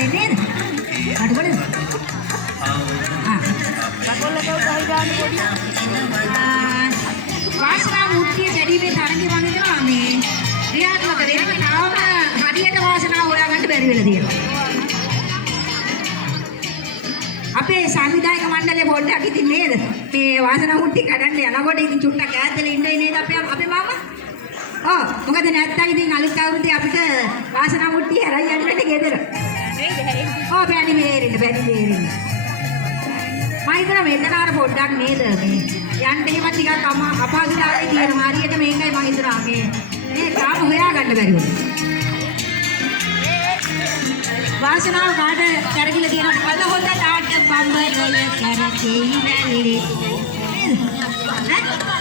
කාලේ නේද? අඩුවනේ. වාසනා මුට්ටිය ගැඩීමේ තරඟේ මම හිතනවා මේ ක්‍රියාත්මක වෙනවා. තාම හරියට වාසනාව හොයාගන්න බැරි වෙලා තියෙනවා. අපේ සංවිධායක මණ්ඩලයේ පොඩ්ඩක් ඉතින් නේද? මේ වාසනා මුට්ටිය කඩන්න යනකොට ඉතින් චුට්ටක් ඈත්දලා ඉන්නේ නේද අපේ මාමා? ඔව් මොකද නැත්තම් ඉතින් අලුත් අවුරුද්දේ අපිට වාසනා මුට්ටිය අරන් යන්නට ගෙදර. ඔව් බැරි මේරින්න. මම හිතනවා මෙතන අර පොඩ්ඩක් නේද මේ යන්න එහෙම ටිකක් අපහසුතාවය තියෙනවා. හරියට මේකයි මම හිතනවා මේ තාම හොයාගන්න බැරි වුණා. වාසනාව කාට කරගිලා තියෙනවද බලලා හොඳ තාට බම්බරල කරකෙයි වැලි.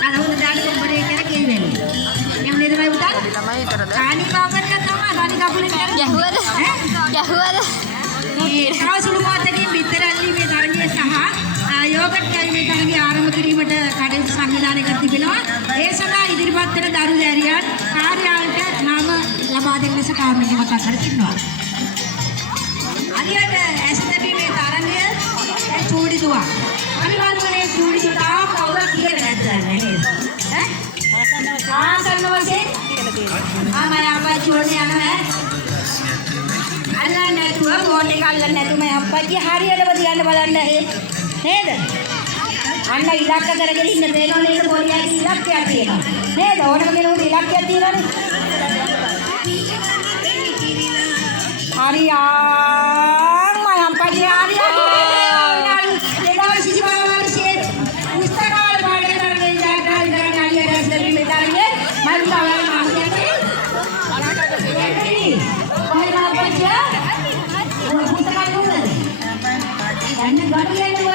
අර හොඳ දාඩ බම්බරේ කරකෙයි වැලි. එහෙම නේද මම උදා? ළමයි කරද? කාණි බම්බරක තමයි කාණි කපුලෙන් ගැහුවද? ගැහුවද? මේ සාසුළු මාතකින් විතර ඇල්ලීමේ තරගයේ සහ යෝගට් කැවීමේ තරගයේ ආරම්භ කිරීමට කටයුතු සංවිධානය කර තිබෙනවා. ඒ සඳහා ඉදිරිපත් වන දරු දැරියන් කාර්යාලයට නම ලබා දෙන ලෙස කාර්මික මතක් කර තිබෙනවා. හරියට ඇස තැබීමේ තරගය චූඩි දුවා. අපි බලන්නේ චූඩි දුවා කවුරුත් කියලා නැද්ද නේද? ආසන්න වශයෙන් මම අප්පච්චි ඕනේ යනවා. අල්ලන්නේ නැතුව ෆෝන් එක අල්ලන්නේ නැතුව මම අප්පච්චි හරියටම තියන්න බලන්න නේද? අන්න ඉලක්ක කරගෙන ඉන්න තේරෙනව නේද? පොඩියට ඉලක්කයක් තියෙනවා. නේද? ඕනම කෙනෙකුට ඉලක්කයක් තියෙනවනේ. හරියා මම අප්පච්චි හරියා Ini